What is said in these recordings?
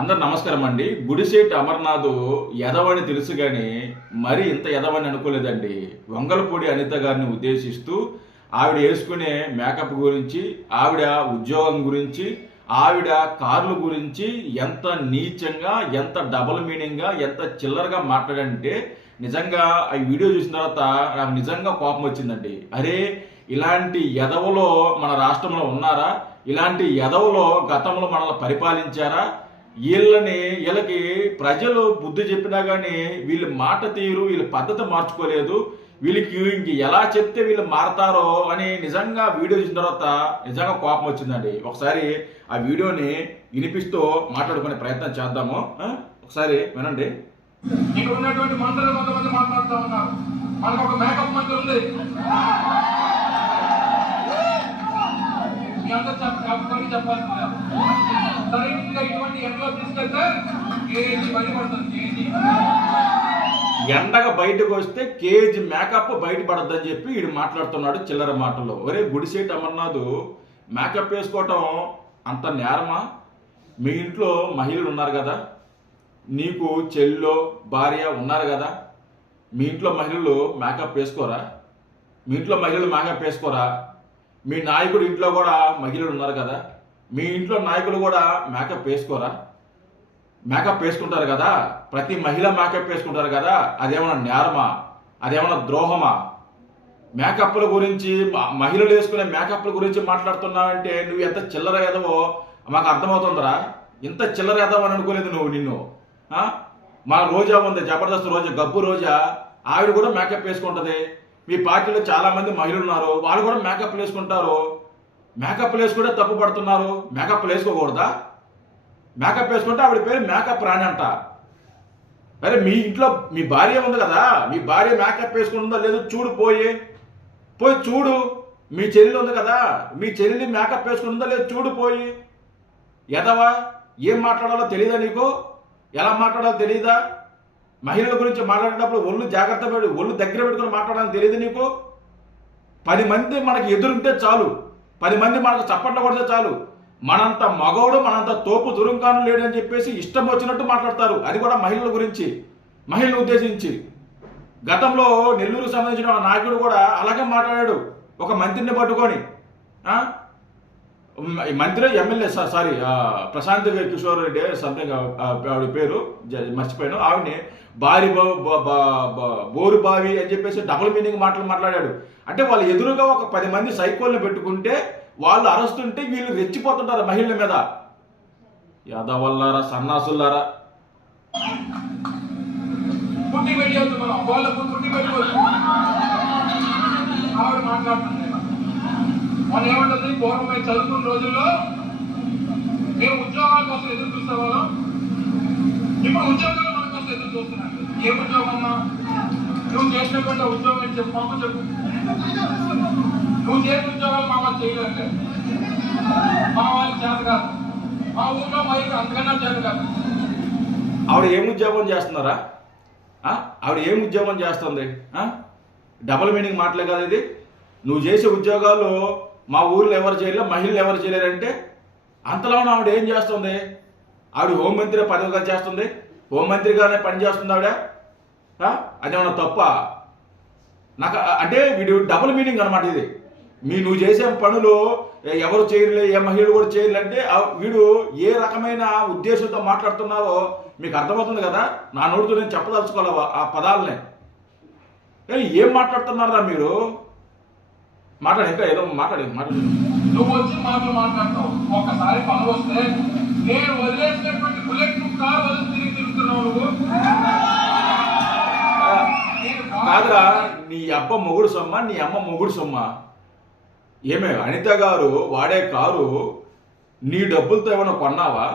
అందరు నమస్కారం అండి. గుడిశెట్టి అమర్నాథ్ ఎదవని తెలుసు కానీ మరి ఇంత ఎదవని అనుకోలేదండి. వంగలపూడి అనిత గారిని ఉద్దేశిస్తూ ఆవిడ వేసుకునే మేకప్ గురించి, ఆవిడ ఉద్యోగం గురించి, ఆవిడ కార్ల గురించి ఎంత నీచంగా, ఎంత డబుల్ మీనింగ్గా, ఎంత చిల్లరగా మాట్లాడంటే నిజంగా ఈ వీడియో చూసిన తర్వాత నాకు నిజంగా కోపం వచ్చిందండి. అరే, ఇలాంటి ఎదవలో మన రాష్ట్రంలో ఉన్నారా? ఇలాంటి ఎదవలో గతంలో మనల్ని పరిపాలించారా? వీళ్ళకి ప్రజలు బుద్ధి చెప్పినా కానీ వీళ్ళ మాట తీరు, వీళ్ళ పద్ధతి మార్చుకోలేదు. వీళ్ళకి ఇంక ఎలా చెప్తే వీళ్ళు మారతారో అని నిజంగా వీడియో చూసిన తర్వాత నిజంగా కోపం వచ్చిందండి. ఒకసారి ఆ వీడియోని వినిపిస్తూ మాట్లాడుకునే ప్రయత్నం చేద్దాము. ఒకసారి వినండి. ఇక్కడ ఉన్నటువంటి మంత్రులు కొంతమంది మాట్లాడుతూ ఉన్నారు. మనకు ఒక మేకప్ మంత్రి ఉంది. చెప్పాలి సరిగ్గా ఇటువంటి ఎండలో తీసుకెళ్తే కేజీ బయటపడుతుంది. ఎండగా బయటకు వస్తే కేజీ మేకప్ బయటపడద్దని చెప్పి వీడు మాట్లాడుతున్నాడు చిల్లర మాటల్లో. ఒరే, గుడిశెట్టి అమర్నాథ్ మేకప్ వేసుకోవటం అంత నేరమా? మీ ఇంట్లో మహిళలు ఉన్నారు కదా, నీకు చెల్లో భార్య ఉన్నారు కదా, మీ ఇంట్లో మహిళలు మేకప్ వేసుకోరా? మీ ఇంట్లో మహిళలు మేకప్ వేసుకోరా? మీ నాయకుడు ఇంట్లో కూడా మహిళలు ఉన్నారు కదా, మీ ఇంట్లో నాయకులు కూడా మేకప్ వేసుకోరా? మేకప్ వేసుకుంటారు కదా, ప్రతి మహిళ మేకప్ వేసుకుంటారు కదా. అదేమన్నా నేరమా? అదేమన్నా ద్రోహమా? మేకప్ల గురించి, మహిళలు వేసుకునే మేకప్ల గురించి మాట్లాడుతున్నావంటే నువ్వు ఎంత చిల్లర ఎదవో మాకు అర్థమవుతుందిరా. ఇంత చిల్లర ఎదవ అని అనుకోలేదు నిన్ను. మన రోజా ఉంది, జబర్దస్త్ రోజా, గబ్బు రోజా, ఆవిడ కూడా మేకప్ వేసుకుంటుంది. మీ పార్టీలో చాలా మంది మహిళలు ఉన్నారు, వాళ్ళు కూడా మేకప్లు వేసుకుంటారు. మేకప్లు వేసుకుంటే తప్పు పడుతున్నారు. మేకప్లు వేసుకోకూడదా? మేకప్ వేసుకుంటే ఆవిడ పేరు మేకప్ రాణి అంట. అరే, మీ ఇంట్లో మీ భార్య ఉంది కదా, మీ భార్య మేకప్ వేసుకుంటుందో లేదో చూడు, పోయి చూడు. మీ చెల్లెలు ఉంది కదా, మీ చెల్లెలి మేకప్ వేసుకుంటుందో లేదో చూడు పోయి. ఎదవా, ఏం మాట్లాడాలో తెలియదా నీకు? ఎలా మాట్లాడాలో తెలియదా? మహిళల గురించి మాట్లాడేటప్పుడు ఒళ్ళు జాగ్రత్త పెట్టి, ఒళ్ళు దగ్గర పెట్టుకుని మాట్లాడాలని తెలియదు నీకు? 10 మంది మనకి ఎదురుంటే చాలు, 10 మంది మనకు చప్పట్లు కొడితే చాలు, మనంత మగవుడు, మనంత తోపు దురుంకాను లేడని చెప్పేసి ఇష్టం వచ్చినట్టు మాట్లాడతారు. అది కూడా మహిళల గురించి, మహిళలను ఉద్దేశించి. గతంలో నెల్లూరుకు సంబంధించిన నాయకుడు కూడా అలాగే మాట్లాడాడు, ఒక మంత్రిని పట్టుకొని. మంత్రి MLA sorry Prashant Kishore Reddy something ఆవిడ పేరు మర్చిపోయాను. ఆవిడని బోరు బావి అని చెప్పేసి డబుల్ మీనింగ్ మాటలు మాట్లాడాడు. అంటే వాళ్ళు ఎదురుగా ఒక 10 మంది సైకోల్ని పెట్టుకుంటే వాళ్ళు అరుస్తుంటే వీళ్ళు రెచ్చిపోతుంటారు మహిళల మీద. యాదవల్లారా, సన్నాసుల్లారా. మనం ఏమంటుంది, పూర్వం మేము చదువుకున్న రోజుల్లో మేము ఉద్యోగాల కోసం ఎదురు చూసేవాళ్ళం. ఇప్పుడు ఉద్యోగాలు మన కోసం ఎదురు చూస్తున్నాం. ఏ ఉద్యోగం అమ్మా? నువ్వు చేసినటువంటి ఉద్యోగం అని చెప్పు, మాకు చెప్పు. నువ్వు చేసిన ఉద్యోగాలు మా వాళ్ళు చేయలేదంటే మా వాళ్ళకి చేత కాదు, మా ఊళ్ళో మా ఇక్కడ అంతకన్నా చేత కాదు. ఆవిడ ఏం ఉద్యోగం చేస్తున్నారా? ఆవిడ ఏం ఉద్యోగం చేస్తుంది? డబుల్ మీనింగ్ మాటలే కదా ఇది. నువ్వు చేసే ఉద్యోగాలు మా ఊర్లో ఎవరు చేయలేరు, మహిళలు ఎవరు చేయలేరంటే అంతలో ఆవిడ ఏం చేస్తుంది? ఆవిడ హోంమంత్రి పదవిగా చేస్తుంది, హోంమంత్రిగానే పనిచేస్తుంది ఆవిడ. అదేమన్నా తప్ప? నాకు అంటే వీడు డబుల్ మీనింగ్ అనమాట ఇది. నువ్వు చేసే పనులు ఎవరు చేయలే, ఏ మహిళలు కూడా చేయలేంటే వీడు ఏ రకమైన ఉద్దేశంతో మాట్లాడుతున్నారో మీకు అర్థమవుతుంది కదా. నా నోటితో నేను చెప్పదలుచుకోవాలి ఆ పదాలనే. ఏం మాట్లాడుతున్నారా మీరు? మాట్లాడు, ఇంకా ఏదో మాట్లాడు. నువ్వు వచ్చి మాటలు మాట్లాడతావు. ఒక్కసారి పని వస్తే నేను వదిలేసినటువంటి బుల్లెట్ కారు వదిలి తిరుగుతున్నావు నువ్వు. కాదురా, నీ అబ్బ మొగుడు సొమ్మ, నీ అమ్మ మొగుడు సొమ్మ. ఏమే అనిత గారు వాడే కారు నీ డబ్బులతో ఏమైనా కొన్నావా?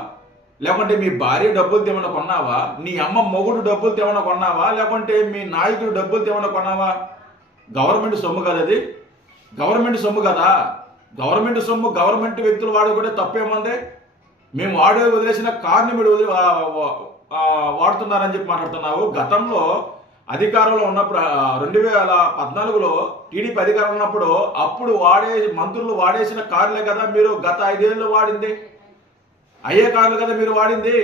లేకుంటే మీ భార్య డబ్బులతో ఏమైనా కొన్నావా? నీ అమ్మ మొగుడు డబ్బులతో ఏమైనా కొన్నావా? లేకుంటే మీ నాయకుడు డబ్బులతో ఏమైనా కొన్నావా? గవర్నమెంట్ సొమ్ము కదా అది, గవర్నమెంట్ సొమ్ము కదా. గవర్నమెంట్ సొమ్ము గవర్నమెంట్ వ్యక్తులు వాడుకుంటే తప్పేముంది? మేము వదిలేసిన కార్ని మీరు వాడుతున్నారని చెప్పి మాట్లాడుతున్నావు. గతంలో అధికారంలో ఉన్నప్పుడు 2014లో టీడీపీ అధికారంలో ఉన్నప్పుడు అప్పుడు మంత్రులు వాడేసిన కార్లే కదా మీరు గత 5 ఏళ్ళు వాడింది. అయ్యే కార్లు కదా మీరు వాడింది.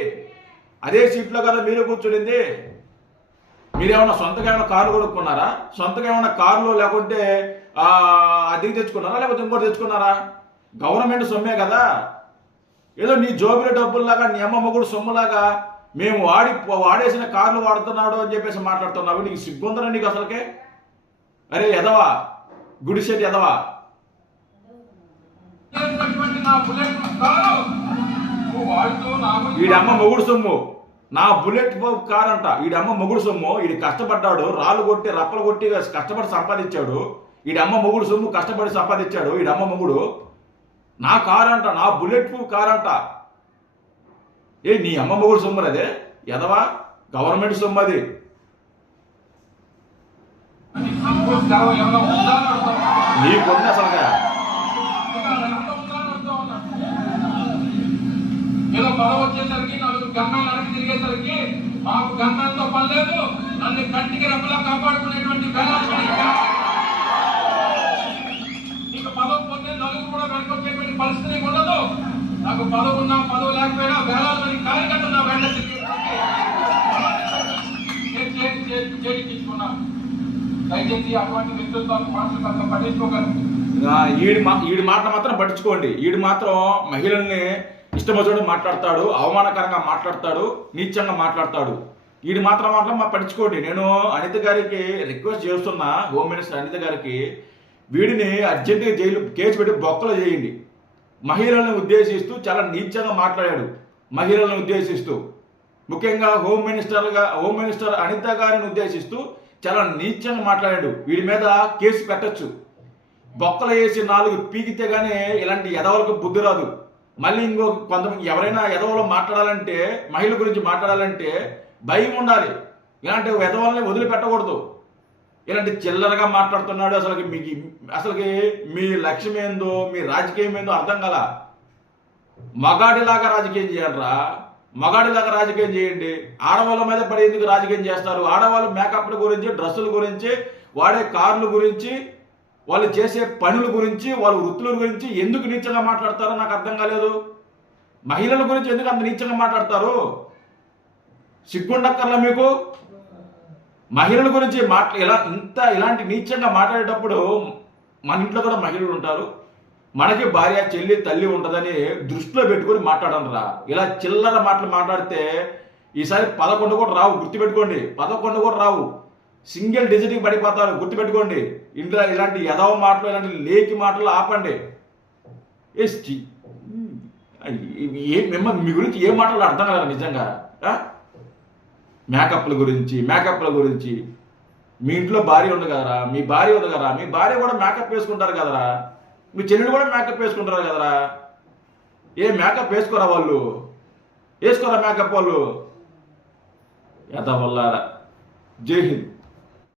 అదే సీట్లో కదా మీరు కూర్చునింది. మీరేమన్నా సొంతగా ఏమైనా కార్లు కొనుక్కున్నారా? సొంతగా ఏమైనా కార్లు లేకుంటే అద్దెకి తెచ్చుకున్నారా, లేకపోతే ఇంకోటి తెచ్చుకున్నారా? గవర్నమెంట్ సొమ్మే కదా. ఏదో నీ జోబుల డబ్బుల్లాగా, నీ అమ్మ మొగుడు సొమ్ములాగా మేము వాడేసిన కార్లు వాడుతున్నాడు అని చెప్పేసి మాట్లాడుతున్నావు. నీకు సిగ్గుందరా నీకు అసలుకే? అరే ఎదవా, గుడిసెట్ ఎదవా. వీడమ్మ మొగుడు సొమ్ము, నా బుల్లెట్ కార్ అంట. వీడమ్మ మొగుడు సొమ్ము. వీడు కష్టపడ్డాడు, రాళ్ళు కొట్టి రప్పలు కొట్టి కష్టపడి సంపాదించాడు. వీడమ్మ మొగుడు సొమ్ము కష్టపడి సంపాదించాడు. వీడమ్మ మొగుడు నా కార్ అంట, నా బుల్లెట్ ప్రూఫ్ కార్ అంట. నీ అమ్మ మొగుడు సొమ్ము అదే ఎదవా, గవర్నమెంట్ సొమ్ము అది. నీకుంది అసలుగా. ఏదో పదవి వచ్చేసరికి నలుగురు గన్నాలు వెనక్కి తిరిగేసరికి మాకు గన్నాలతో పని లేదు, నన్ను కంటికి రెప్పలా కాపాడుకునేటువంటి నీకు పదవి పొందే నలుగురు కూడా వెనకొచ్చేటువంటి పరిస్థితి ఉండదు. నాకు పదవి ఉన్నా పదవి లేకపోయినా వేలాది కార్యకర్త నా వెంట తీసుకున్నాను. దయచేసి అటువంటి వ్యక్తులతో మాటలు పట్టించుకోగలను. ఈడి మాట మాత్రం పట్టించుకోండి. ఈడు మాత్రం మహిళల్ని ఇష్టమొచ్చినట్టు మాట్లాడతాడు, అవమానకరంగా మాట్లాడతాడు, నీచంగా మాట్లాడతాడు. వీడి మాత్రం పట్టించుకోండి. నేను అనిత గారికి రిక్వెస్ట్ చేస్తున్నా, హోమ్ మినిస్టర్ అనిత గారికి, వీడిని అర్జెంటుగా జైలు కేసు పెట్టి బొక్కలు చేయండి. మహిళలను ఉద్దేశిస్తూ చాలా నీచంగా మాట్లాడాడు. మహిళలను ఉద్దేశిస్తూ, ముఖ్యంగా హోమ్ మినిస్టర్ అనిత గారిని ఉద్దేశిస్తూ చాలా నీచంగా మాట్లాడాడు. వీడి మీద కేసు పెట్టచ్చు. బొక్కలు వేసి 4 పీకితే గానీ ఇలాంటి ఎదవలకు బుద్ధి రాదు. మళ్ళీ కొంతమంది ఎవరైనా ఎదవలో మాట్లాడాలంటే, మహిళల గురించి మాట్లాడాలంటే భయం ఉండాలి. ఇలాంటి ఎదవల్ని వదిలిపెట్టకూడదు. ఇలాంటి చిల్లరగా మాట్లాడుతున్నాడు. అసలుకి మీ లక్ష్యం ఏందో, మీ రాజకీయం ఏందో అర్థం కాల. మగాడిలాగా రాజకీయం చేయండిరా, మగాడిలాగా రాజకీయం చేయండి. ఆడవాళ్ళ మీద పడి ఎందుకు రాజకీయం చేస్తారు? ఆడవాళ్ళు మేకప్ల గురించి, డ్రెస్సుల గురించి, వాడే కార్ల గురించి, వాళ్ళు చేసే పనుల గురించి, వాళ్ళ వృత్తుల గురించి ఎందుకు నీచంగా మాట్లాడతారో నాకు అర్థం కాలేదు. మహిళల గురించి ఎందుకు అంత నీచంగా మాట్లాడతారు? సిగ్గుండక్కర్లా మీకు? మహిళల గురించి ఇలాంటి నీచంగా మాట్లాడేటప్పుడు మన ఇంట్లో కూడా మహిళలు ఉంటారు. మనకి భార్య, చెల్లి, తల్లి ఉంటుందని దృష్టిలో పెట్టుకొని మాట్లాడనరా. ఇలా చిల్లర మాటలు మాట్లాడితే ఈసారి 11 కూడా రావు. గుర్తుపెట్టుకోండి, 11 కూడా రావు. సింగిల్ డిజిట్కి పడిపోతారు. గుర్తుపెట్టుకోండి. ఇంట్లో ఇలాంటి యదవ మాటలు, ఇలాంటి లేకి మాటలు ఆపండి. మీ గురించి ఏం మాటలు అర్థం కదా నిజంగా. మేకప్ల గురించి మీ ఇంట్లో భార్య ఉంది కదరా, మీ భార్య ఉంది కదరా, మీ భార్య కూడా మేకప్ వేసుకుంటారు కదరా, మీ చెల్లెలు కూడా మేకప్ వేసుకుంటారు కదరా. మేకప్ వేసుకోరా వాళ్ళు? వేసుకోరా మేకప్ వాళ్ళు? యదవల్లారా. జై హింద్.